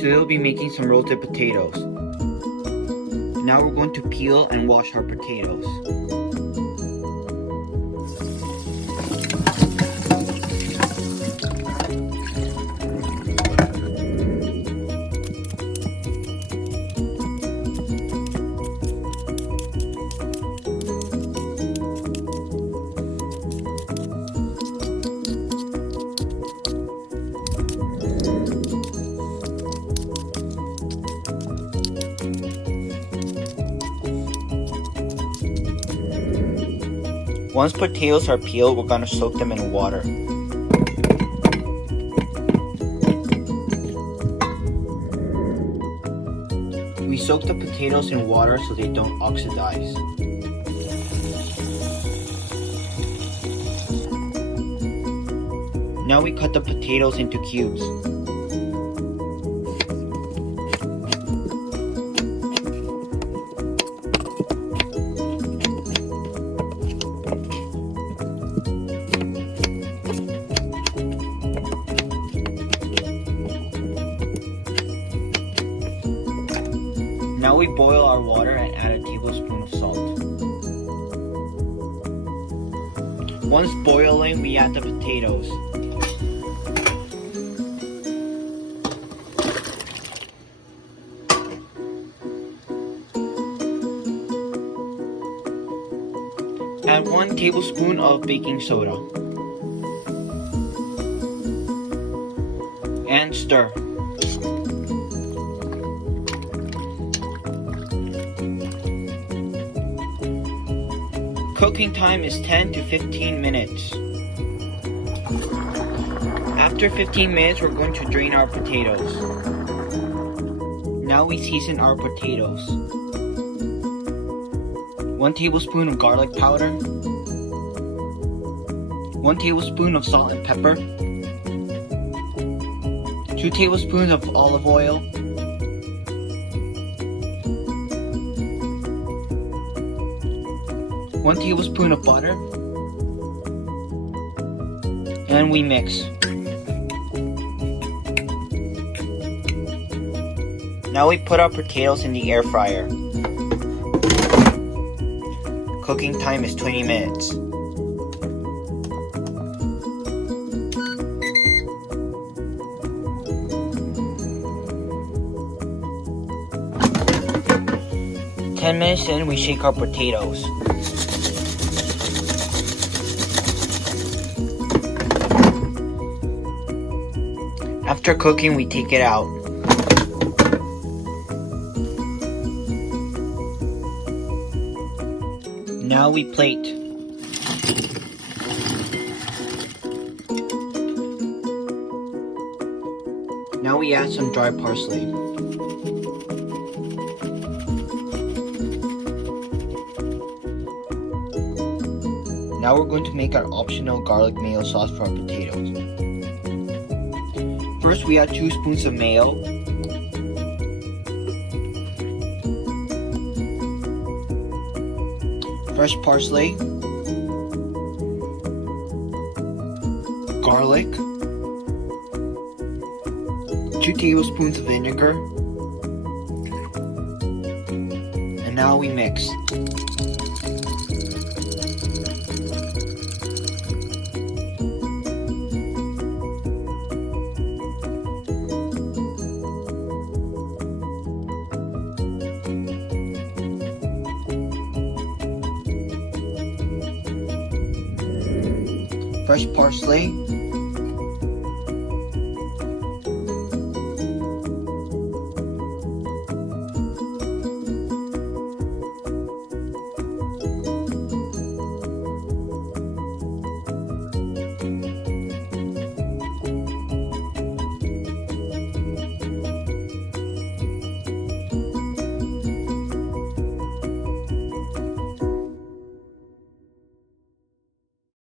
Today we'll be making some roasted potatoes. Now we're going to peel and wash our potatoes. Once potatoes are peeled, we're going to soak them in water. We soak the potatoes in water so they don't oxidize. Now we cut the potatoes into cubes. Now we boil our water and add a tablespoon of salt. Once boiling, we add the potatoes. Add 1 tablespoon of baking soda. And stir. Cooking time is 10 to 15 minutes. After 15 minutes, we're going to drain our potatoes. Now we season our potatoes. 1 tablespoon of garlic powder, 1 tablespoon of salt and pepper, 2 tablespoons of olive oil, 1 tablespoon of butter, and we mix. Now we put our potatoes in the air fryer. Cooking time is 20 minutes. Ten minutes in, we shake our potatoes. After cooking, we take it out. Now we plate. Now we add some dry parsley. Now we're going to make our optional garlic mayo sauce for our potatoes. First, we add 2 spoons of mayo. Fresh parsley, garlic, 2 tablespoons of vinegar, and now we mix. Fresh parsley,